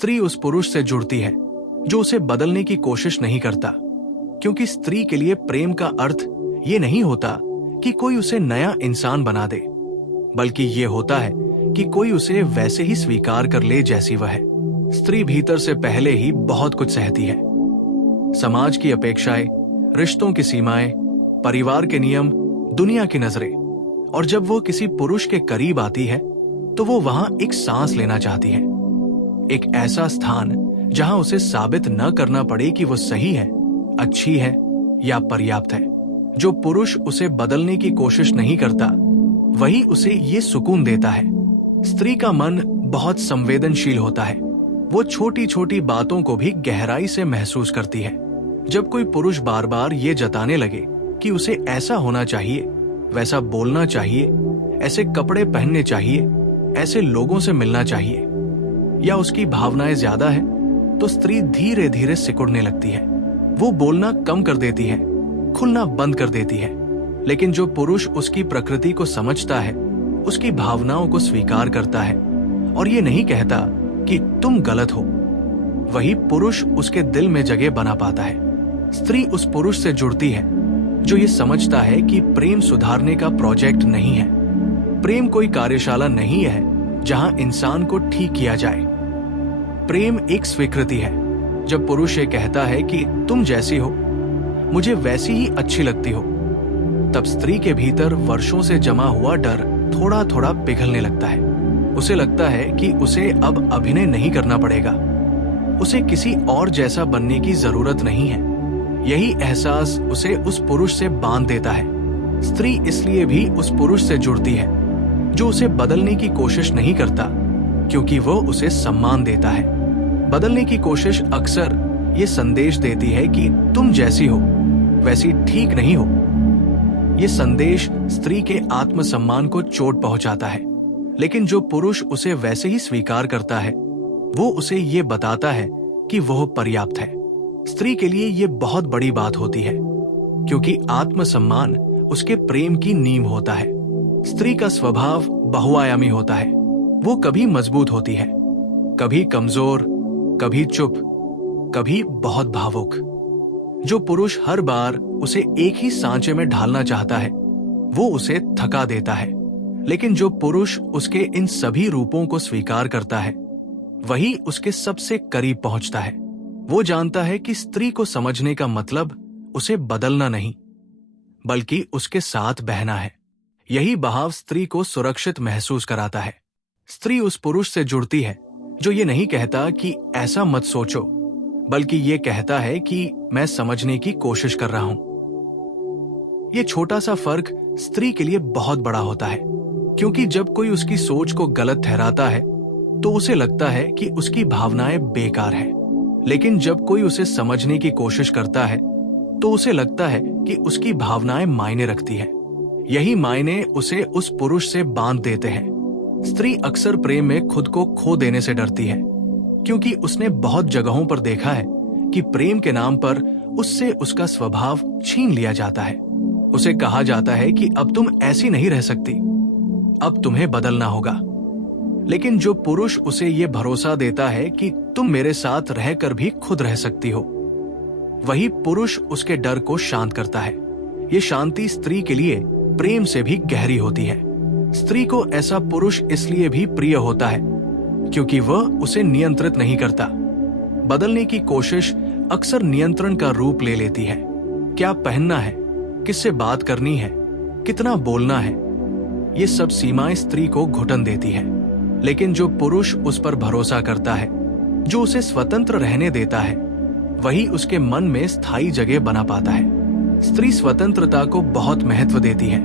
स्त्री उस पुरुष से जुड़ती है जो उसे बदलने की कोशिश नहीं करता, क्योंकि स्त्री के लिए प्रेम का अर्थ ये नहीं होता कि कोई उसे नया इंसान बना दे, बल्कि ये होता है कि कोई उसे वैसे ही स्वीकार कर ले जैसी वह है। स्त्री भीतर से पहले ही बहुत कुछ सहती है। समाज की अपेक्षाएं, रिश्तों की सीमाएं, परिवार के नियम, दुनिया की नजरें, और जब वो किसी पुरुष के करीब आती है तो वो वहां एक सांस लेना चाहती है। एक ऐसा स्थान जहां उसे साबित न करना पड़े कि वो सही है, अच्छी है या पर्याप्त है। जो पुरुष उसे बदलने की कोशिश नहीं करता, वही उसे ये सुकून देता है। स्त्री का मन बहुत संवेदनशील होता है। वो छोटी छोटी बातों को भी गहराई से महसूस करती है। जब कोई पुरुष बार बार ये जताने लगे कि उसे ऐसा होना चाहिए, वैसा बोलना चाहिए, ऐसे कपड़े पहनने चाहिए, ऐसे लोगों से मिलना चाहिए, या उसकी भावनाएं ज्यादा है, तो स्त्री धीरे धीरे सिकुड़ने लगती है। वो बोलना कम कर देती है, खुलना बंद कर देती है। लेकिन जो पुरुष उसकी प्रकृति को समझता है, उसकी भावनाओं को स्वीकार करता है और ये नहीं कहता कि तुम गलत हो, वही पुरुष उसके दिल में जगह बना पाता है। स्त्री उस पुरुष से जुड़ती है जो ये समझता है कि प्रेम सुधारने का प्रोजेक्ट नहीं है। प्रेम कोई कार्यशाला नहीं है जहां इंसान को ठीक किया जाए। प्रेम एक स्वीकृति है। जब पुरुष ये कहता है कि तुम जैसी हो, मुझे वैसी ही अच्छी लगती हो, तब स्त्री के भीतर वर्षों से जमा हुआ डर थोड़ा थोड़ा पिघलने लगता है। उसे लगता है कि उसे अब अभिनय नहीं करना पड़ेगा, उसे किसी और जैसा बनने की जरूरत नहीं है। यही एहसास उसे उस पुरुष से बांध देता है। स्त्री इसलिए भी उस पुरुष से जुड़ती है जो उसे बदलने की कोशिश नहीं करता, क्योंकि वो उसे सम्मान देता है। बदलने की कोशिश अक्सर ये संदेश देती है कि तुम जैसी हो वैसी ठीक नहीं हो। ये संदेश स्त्री के आत्मसम्मान को चोट पहुंचाता है। लेकिन जो पुरुष उसे वैसे ही स्वीकार करता है, वो उसे ये बताता है कि वह पर्याप्त है। स्त्री के लिए ये बहुत बड़ी बात होती है, क्योंकि आत्मसम्मान उसके प्रेम की नींव होता है। स्त्री का स्वभाव बहुआयामी होता है। वो कभी मजबूत होती है, कभी कमजोर, कभी चुप, कभी बहुत भावुक। जो पुरुष हर बार उसे एक ही सांचे में ढालना चाहता है, वो उसे थका देता है। लेकिन जो पुरुष उसके इन सभी रूपों को स्वीकार करता है, वही उसके सबसे करीब पहुंचता है। वो जानता है कि स्त्री को समझने का मतलब उसे बदलना नहीं, बल्कि उसके साथ बहना है। यही बहाव स्त्री को सुरक्षित महसूस कराता है। स्त्री उस पुरुष से जुड़ती है जो ये नहीं कहता कि ऐसा मत सोचो, बल्कि ये कहता है कि मैं समझने की कोशिश कर रहा हूं। ये छोटा सा फर्क स्त्री के लिए बहुत बड़ा होता है, क्योंकि जब कोई उसकी सोच को गलत ठहराता है तो उसे लगता है कि उसकी भावनाएं बेकार हैं। लेकिन जब कोई उसे समझने की कोशिश करता है तो उसे लगता है कि उसकी भावनाएं मायने रखती है। यही मायने उसे उस पुरुष से बांध देते हैं। स्त्री अक्सर प्रेम में खुद को खो देने से डरती है, क्योंकि उसने बहुत जगहों पर देखा है कि प्रेम के नाम पर उससे उसका स्वभाव छीन लिया जाता है। उसे कहा जाता है कि अब तुम ऐसी नहीं रह सकती, अब तुम्हें बदलना होगा। लेकिन जो पुरुष उसे ये भरोसा देता है कि तुम मेरे साथ रहकर भी खुद रह सकती हो, वही पुरुष उसके डर को शांत करता है। ये शांति स्त्री के लिए प्रेम से भी गहरी होती है। स्त्री को ऐसा पुरुष इसलिए भी प्रिय होता है क्योंकि वह उसे नियंत्रित नहीं करता। बदलने की कोशिश अक्सर नियंत्रण का रूप ले लेती है। क्या पहनना है, किससे बात करनी है, कितना बोलना है, ये सब सीमाएं स्त्री को घुटन देती है। लेकिन जो पुरुष उस पर भरोसा करता है, जो उसे स्वतंत्र रहने देता है, वही उसके मन में स्थायी जगह बना पाता है। स्त्री स्वतंत्रता को बहुत महत्व देती है,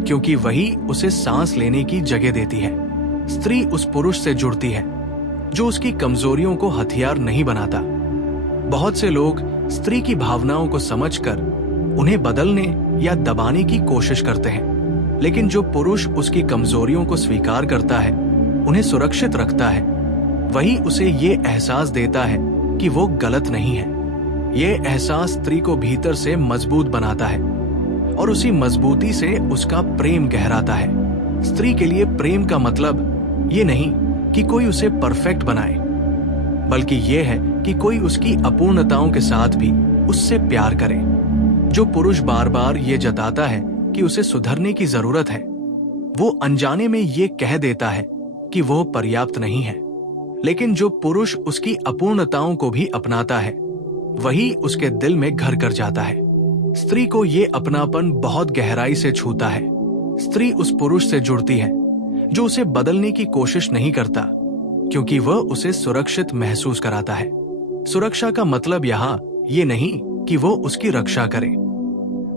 क्योंकि वही उसे सांस लेने की जगह देती है। स्त्री उस पुरुष से जुड़ती है जो उसकी कमजोरियों को हथियार नहीं बनाता। बहुत से लोग स्त्री की भावनाओं को समझकर उन्हें बदलने या दबाने की कोशिश करते हैं, लेकिन जो पुरुष उसकी कमजोरियों को स्वीकार करता है, उन्हें सुरक्षित रखता है, वही उसे ये एहसास देता है कि वो गलत नहीं है। ये एहसास स्त्री को भीतर से मजबूत बनाता है और उसी मजबूती से उसका प्रेम गहराता है। स्त्री के लिए प्रेम का मतलब ये नहीं कि कोई उसे परफेक्ट बनाए, बल्कि ये है कि कोई उसकी अपूर्णताओं के साथ भी उससे प्यार करे। जो पुरुष बार बार ये जताता है कि उसे सुधरने की जरूरत है, वो अनजाने में ये कह देता है कि वो पर्याप्त नहीं है। लेकिन जो पुरुष उसकी अपूर्णताओं को भी अपनाता है, वही उसके दिल में घर कर जाता है। स्त्री को ये अपनापन बहुत गहराई से छूता है। स्त्री उस पुरुष से जुड़ती है जो उसे बदलने की कोशिश नहीं करता, क्योंकि वह उसे सुरक्षित महसूस कराता है। सुरक्षा का मतलब यहाँ ये नहीं कि वो उसकी रक्षा करे,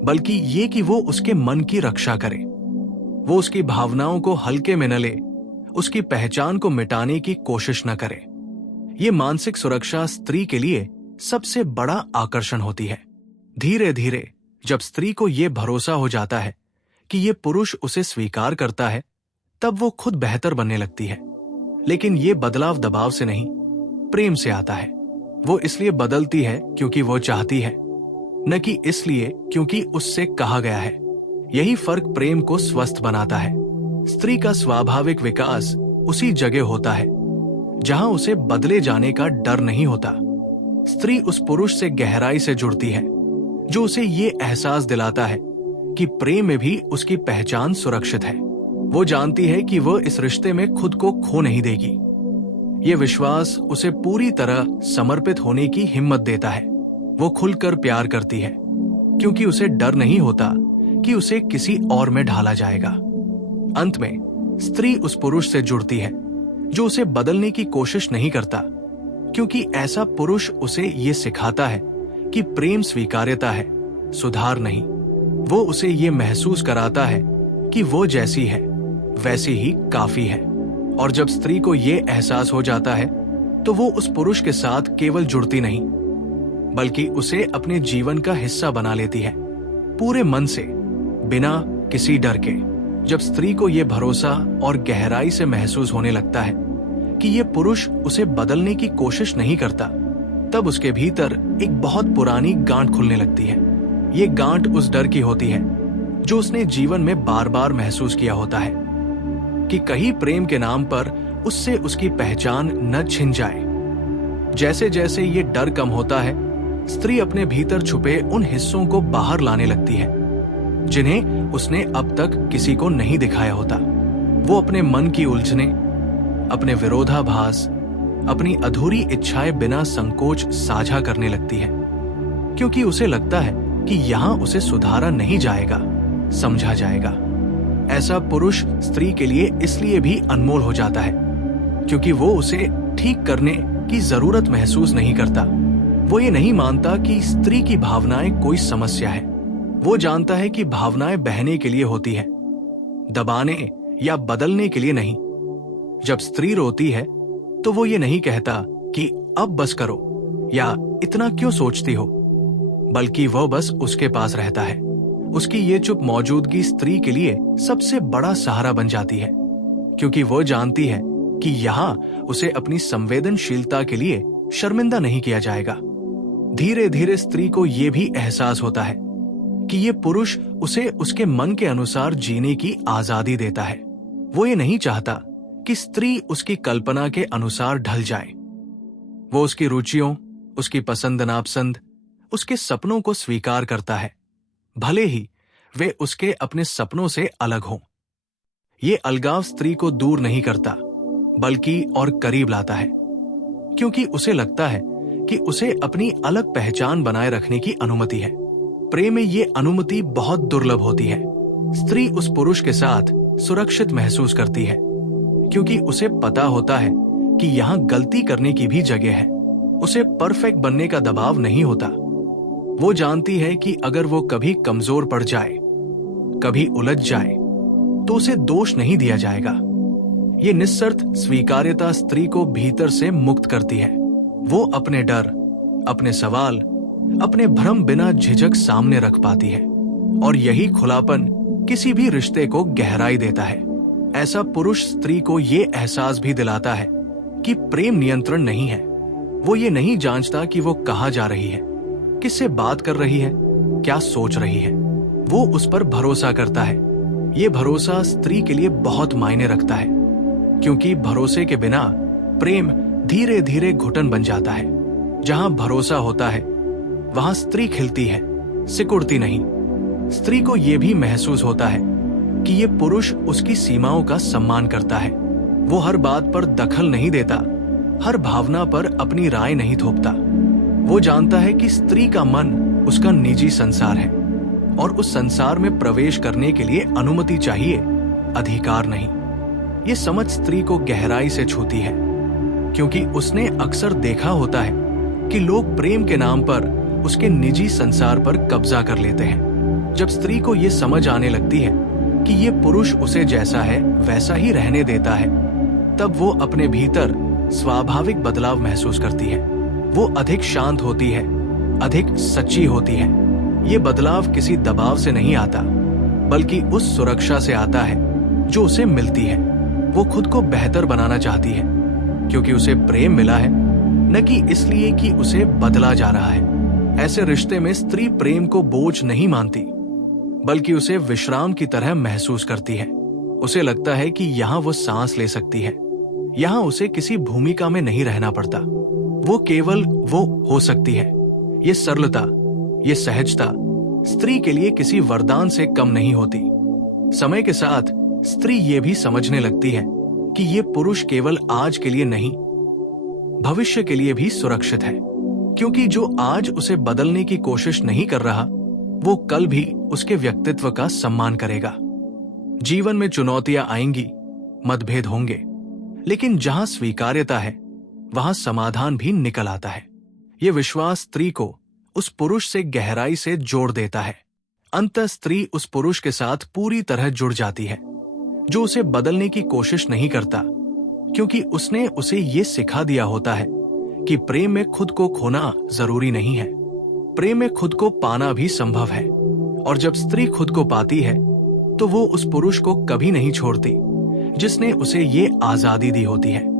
बल्कि ये कि वो उसके मन की रक्षा करे। वो उसकी भावनाओं को हल्के में न ले, उसकी पहचान को मिटाने की कोशिश न करे। ये मानसिक सुरक्षा स्त्री के लिए सबसे बड़ा आकर्षण होती है। धीरे धीरे जब स्त्री को यह भरोसा हो जाता है कि ये पुरुष उसे स्वीकार करता है, तब वो खुद बेहतर बनने लगती है। लेकिन ये बदलाव दबाव से नहीं, प्रेम से आता है। वो इसलिए बदलती है क्योंकि वो चाहती है, न कि इसलिए क्योंकि उससे कहा गया है। यही फर्क प्रेम को स्वस्थ बनाता है। स्त्री का स्वाभाविक विकास उसी जगह होता है जहां उसे बदले जाने का डर नहीं होता। स्त्री उस पुरुष से गहराई से जुड़ती है जो उसे ये एहसास दिलाता है कि प्रेम में भी उसकी पहचान सुरक्षित है। वो जानती है कि वह इस रिश्ते में खुद को खो नहीं देगी। ये विश्वास उसे पूरी तरह समर्पित होने की हिम्मत देता है। वो खुलकर प्यार करती है क्योंकि उसे डर नहीं होता कि उसे किसी और में ढाला जाएगा। अंत में स्त्री उस पुरुष से जुड़ती है जो उसे बदलने की कोशिश नहीं करता, क्योंकि ऐसा पुरुष उसे ये सिखाता है कि प्रेम स्वीकार्यता है, सुधार नहीं। वो उसे ये महसूस कराता है कि वो जैसी है वैसी ही काफी है। और जब स्त्री को ये एहसास हो जाता है, तो वो उस पुरुष के साथ केवल जुड़ती नहीं, बल्कि उसे अपने जीवन का हिस्सा बना लेती है, पूरे मन से, बिना किसी डर के। जब स्त्री को यह भरोसा और गहराई से महसूस होने लगता है कि ये पुरुष उसे बदलने की कोशिश नहीं करता, तब उसके भीतर एक बहुत पुरानी गांठ खुलने लगती है। ये गांठ उस डर की होती है जो उसने जीवन में बार बार महसूस किया होता है कि कहीं प्रेम के नाम पर उससे उसकी पहचान न छिन जाए। जैसे जैसे ये डर कम होता है, स्त्री अपने भीतर छुपे उन हिस्सों को बाहर लाने लगती है जिन्हें उसने अब तक किसी को नहीं दिखाया होता। वो अपने मन की उलझने, अपने विरोधाभास, अपनी अधूरी इच्छाएं बिना संकोच साझा करने लगती है, क्योंकि उसे लगता है कि यहां उसे सुधारा नहीं जाएगा, समझा जाएगा। ऐसा पुरुष स्त्री के लिए इसलिए भी अनमोल हो जाता है क्योंकि वो उसे ठीक करने की जरूरत महसूस नहीं करता। वो ये नहीं मानता कि स्त्री की भावनाएं कोई समस्या है। वो जानता है कि भावनाएं बहने के लिए होती है, दबाने या बदलने के लिए नहीं। जब स्त्री रोती है तो वो ये नहीं कहता कि अब बस करो या इतना क्यों सोचती हो, बल्कि वह बस उसके पास रहता है। उसकी ये चुप मौजूदगी स्त्री के लिए सबसे बड़ा सहारा बन जाती है, क्योंकि वो जानती है कि यहाँ उसे अपनी संवेदनशीलता के लिए शर्मिंदा नहीं किया जाएगा। धीरे धीरे स्त्री को ये भी एहसास होता है कि ये पुरुष उसे उसके मन के अनुसार जीने की आजादी देता है। वो ये नहीं चाहता कि स्त्री उसकी कल्पना के अनुसार ढल जाए। वो उसकी रुचियों, उसकी पसंद नापसंद, उसके सपनों को स्वीकार करता है, भले ही वे उसके अपने सपनों से अलग हों। ये अलगाव स्त्री को दूर नहीं करता, बल्कि और करीब लाता है, क्योंकि उसे लगता है कि उसे अपनी अलग पहचान बनाए रखने की अनुमति है। प्रेम में ये अनुमति बहुत दुर्लभ होती है। स्त्री उस पुरुष के साथ सुरक्षित महसूस करती है, क्योंकि उसे पता होता है कि यहाँ गलती करने की भी जगह है। उसे परफेक्ट बनने का दबाव नहीं होता। वो जानती है कि अगर वो कभी कमजोर पड़ जाए, कभी उलझ जाए, तो उसे दोष नहीं दिया जाएगा। ये निस्सर्त स्वीकार्यता स्त्री को भीतर से मुक्त करती है। वो अपने डर, अपने सवाल, अपने भ्रम बिना झिझक सामने रख पाती है, और यही खुलापन किसी भी रिश्ते को गहराई देता है। ऐसा पुरुष स्त्री को ये एहसास भी दिलाता है कि प्रेम नियंत्रण नहीं है। वो ये नहीं जांचता कि वो कहाँ जा रही है, किससे बात कर रही है, क्या सोच रही है। वो उस पर भरोसा करता है। ये भरोसा स्त्री के लिए बहुत मायने रखता है, क्योंकि भरोसे के बिना प्रेम धीरे धीरे घुटन बन जाता है। जहां भरोसा होता है वहां स्त्री खिलती है, सिकुड़ती नहीं। स्त्री को यह भी महसूस होता है कि ये पुरुष उसकी सीमाओं का सम्मान करता है। वो हर बात पर दखल नहीं देता, हर भावना पर अपनी राय नहीं थोपता। वो जानता है कि स्त्री का मन उसका निजी संसार है और उस संसार में प्रवेश करने के लिए अनुमति चाहिए, अधिकार नहीं। ये समझ स्त्री को गहराई से छूती है, क्योंकि उसने अक्सर देखा होता है कि लोग प्रेम के नाम पर उसके निजी संसार पर कब्जा कर लेते हैं। जब स्त्री को ये समझ आने लगती है कि ये पुरुष उसे जैसा है वैसा ही रहने देता है, तब वो अपने भीतर स्वाभाविक बदलाव महसूस करती है। वो अधिक शांत होती है, अधिक सच्ची होती है। ये बदलाव किसी दबाव से नहीं आता, बल्कि उस सुरक्षा से आता है जो उसे मिलती है। वो खुद को बेहतर बनाना चाहती है, क्योंकि उसे प्रेम मिला है, न कि इसलिए कि उसे बदला जा रहा है। ऐसे रिश्ते में स्त्री प्रेम को बोझ नहीं मानती, बल्कि उसे विश्राम की तरह महसूस करती है। उसे लगता है कि यहाँ वो सांस ले सकती है, यहाँ उसे किसी भूमिका में नहीं रहना पड़ता। वो केवल वो हो सकती है। ये सरलता, ये सहजता स्त्री के लिए किसी वरदान से कम नहीं होती। समय के साथ स्त्री ये भी समझने लगती है कि ये पुरुष केवल आज के लिए नहीं, भविष्य के लिए भी सुरक्षित है, क्योंकि जो आज उसे बदलने की कोशिश नहीं कर रहा, वो कल भी उसके व्यक्तित्व का सम्मान करेगा। जीवन में चुनौतियां आएंगी, मतभेद होंगे, लेकिन जहां स्वीकार्यता है वहां समाधान भी निकल आता है। ये विश्वास स्त्री को उस पुरुष से गहराई से जोड़ देता है। अंततः स्त्री उस पुरुष के साथ पूरी तरह जुड़ जाती है, जो उसे बदलने की कोशिश नहीं करता, क्योंकि उसने उसे ये सिखा दिया होता है कि प्रेम में खुद को खोना जरूरी नहीं है, प्रेम में खुद को पाना भी संभव है। और जब स्त्री खुद को पाती है तो वो उस पुरुष को कभी नहीं छोड़ती जिसने उसे ये आजादी दी होती है।